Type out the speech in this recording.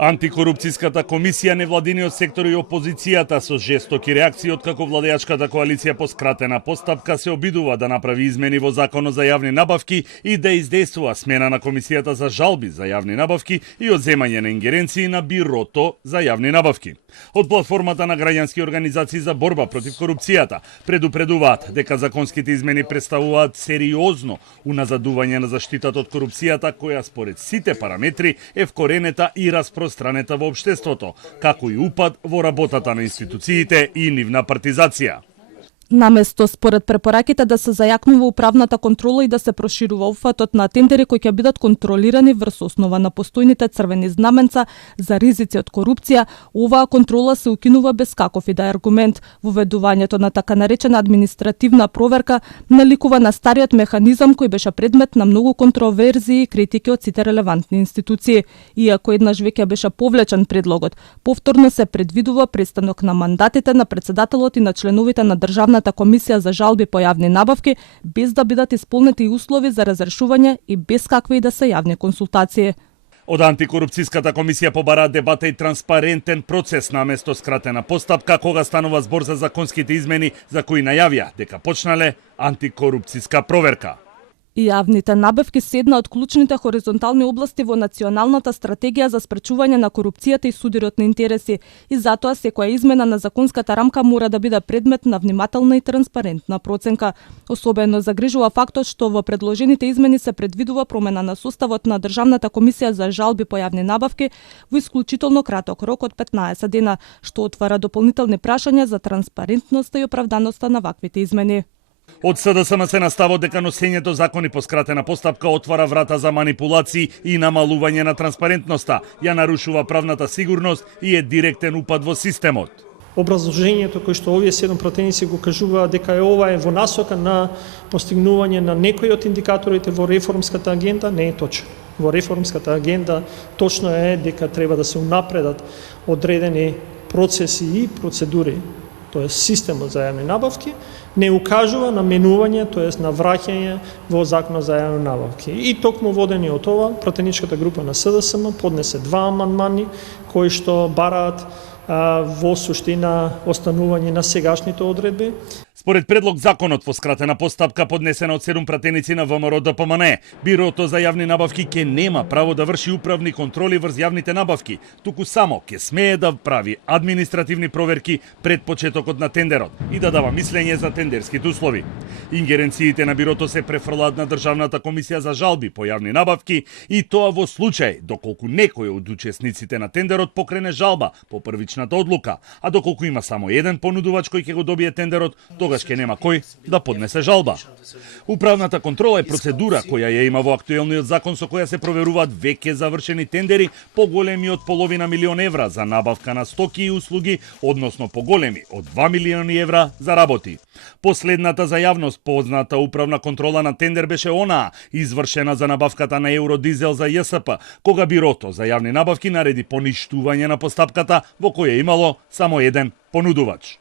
Антикорупцијската комисија, невладиниот сектор и опозицијата со жестоки реакции откако владеачката коалиција по скратена постапка се обидува да направи измени во Законот за јавни набавки и да издействува смена на Комисијата за жалби за јавни набавки и одземање на ингеренции на Бирото за јавни набавки. Од платформата на граѓански организации за борба против корупцијата предупредуваат дека законските измени представуваат сериозно уназадување на заштитата од корупцијата која според сите параметри е вкоренета и распространета во општеството, како и упад во работата на институциите и нивна партизација. Наместо според препораките да се зајакнува управната контрола и да се проширува опфатот на тендери кои ќе бидат контролирани врз основа на постојните црвени знаменца за ризици од корупција, оваа контрола се укинува без каков и да е аргумент. Воведувањето на така наречена административна проверка наликува на стариот механизам кој беше предмет на многу контроверзии и критики од сите релевантни институции. Иако еднаш веќе беше повлечен предлогот, повторно се предвидува престанок на мандатите на председателот и на членовите на Државната комисија за жалби по јавни набавки, без да бидат исполнети услови за разрешување и без какви и да се јавни консултации. Од антикорупцијската комисија побараат дебата и транспарентен процес наместо скратена постапка кога станува збор за законските измени за кои најавија дека почнале антикорупцијска проверка. И јавните набавки се една од клучните хоризонтални области во националната стратегија за спречување на корупцијата и судирот на интереси, и затоа секоја измена на законската рамка мора да биде предмет на внимателна и транспарентна проценка. Особено загрижува фактот што во предложените измени се предвидува промена на составот на Државната комисија за жалби по јавни набавки во исклучително краток рок од 15 дена, што отвара дополнителни прашања за транспарентноста и оправданоста на ваквите измени. Од СДСМ се наставот дека носењето закони по скратена постапка отвара врата за манипулации и намалување на транспарентноста, ја нарушува правната сигурност и е директен упад во системот. Образложението кој што овие 7 пратеници го кажува дека ова е во насока на постигнување на некои од индикаторите во реформската агенда не е точно. Во реформската агенда точно е дека треба да се унапредат одредени процеси и процедури, тоест системот за јавни набавки, не укажува на менување, тоест на враќање во Законот за јавни набавки. И токму водени од ова, пратеничката група на СДСМ поднесе 2 амандмани кои што бараат во суштина останување на сегашните одредби. Според предлог законот во скратена постапка поднесена од 7 пратеници на ВМРО ДПМН, Бирото за јавни набавки ќе нема право да врши управни контроли врз јавните набавки, туку само ќе смее да прави административни проверки пред почетокот на тендерот и да дава мислење за тендерските услови. Ингеренциите на Бирото се префрлаат на Државната комисија за жалби по јавни набавки и тоа во случај доколку некој од учесниците на тендерот покрене жалба по првичната одлука, а доколку има само еден понудувач кој ќе го добие тендерот, тогаш ќе нема кој да поднесе жалба. Управната контрола е процедура која ја има во актуелниот закон со која се проверуваат веќе завршени тендери поголеми од половина милион евра за набавка на стоки и услуги, односно поголеми од 2 милиони евра за работи. Последната за јавност позната управна контрола на тендер беше онаа извршена за набавката на евродизел за ЈСП, кога Бирото за јавни набавки нареди поништување на постапката во која имало само еден понудувач.